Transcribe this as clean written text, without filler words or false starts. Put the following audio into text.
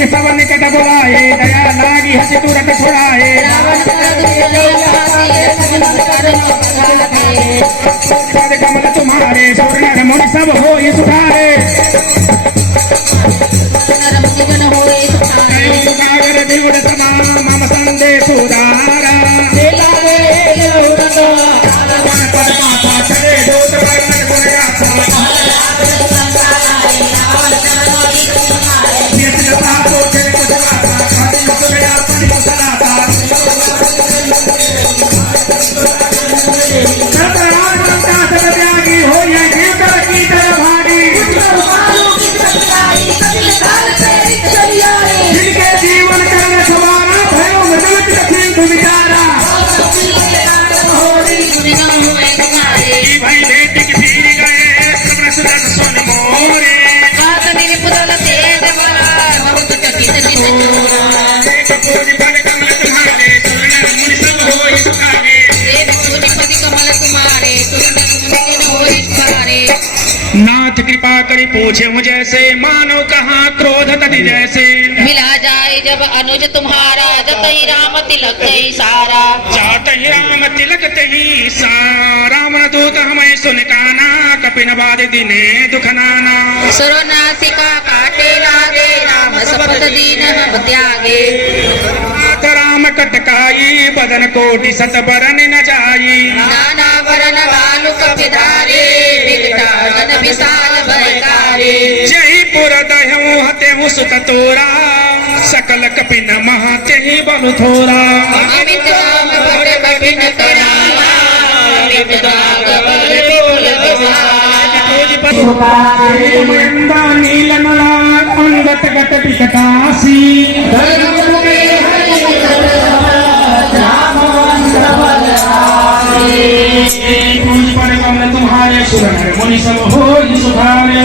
वीर सब निकट बुलाए, दया लागी हस तुरंत छुड़ाए। पद कमल तुम्हारे, सुर नर मुनि सब होई सुधारे। सुधागर विगुण समा मम संदेश उदारा। पद माथा चले दूत वर्णन गुण गाथा। नियतता तो चले कुछ गाथा, खाती मुख गया पति मुसलाता। सतराज का सब त्यागी हो या जीवता की तरह भागी। जिनके जीवन करने सवारा, भयो मदन कठिन विचारा। भाई बेटी की पीर गए, सब सुदर्शन सोन मोरे। पूज पद कमल तुम्हारे, सुर नर मुनि सब होई सुधारे। नाथ कृपा करी पूछे हूँ जैसे, मानो कहाँ क्रोध तति जैसे। मिला जाए जब अनुज तुम्हारा, जतई राम तिलक तई सारा। जातहि राम तिलक तहि सा, रावण दूत हमें सुन काना। कपिन बाद दिने दुख नाना। सुरनासिका काटे लागे, राम सपथ दीन हम त्यागे। नाथ राम कटकाई, बदन कोटि सत बरन न जाई। नाना वरन भालु कपिधारे, विकटागन विशाल भयकारी। जही पुर दह्यु हतेहु सुत तोरा, सकल कपिन महाते ही बलु थोरा। अमित राम भट कपिन कराला, अमित नाग बल विपुल विशाला। नील मला अंगत गत विकटासी। पूज पद कमल तुम्हारे, सुर नर मुनि सब होई सुधारे।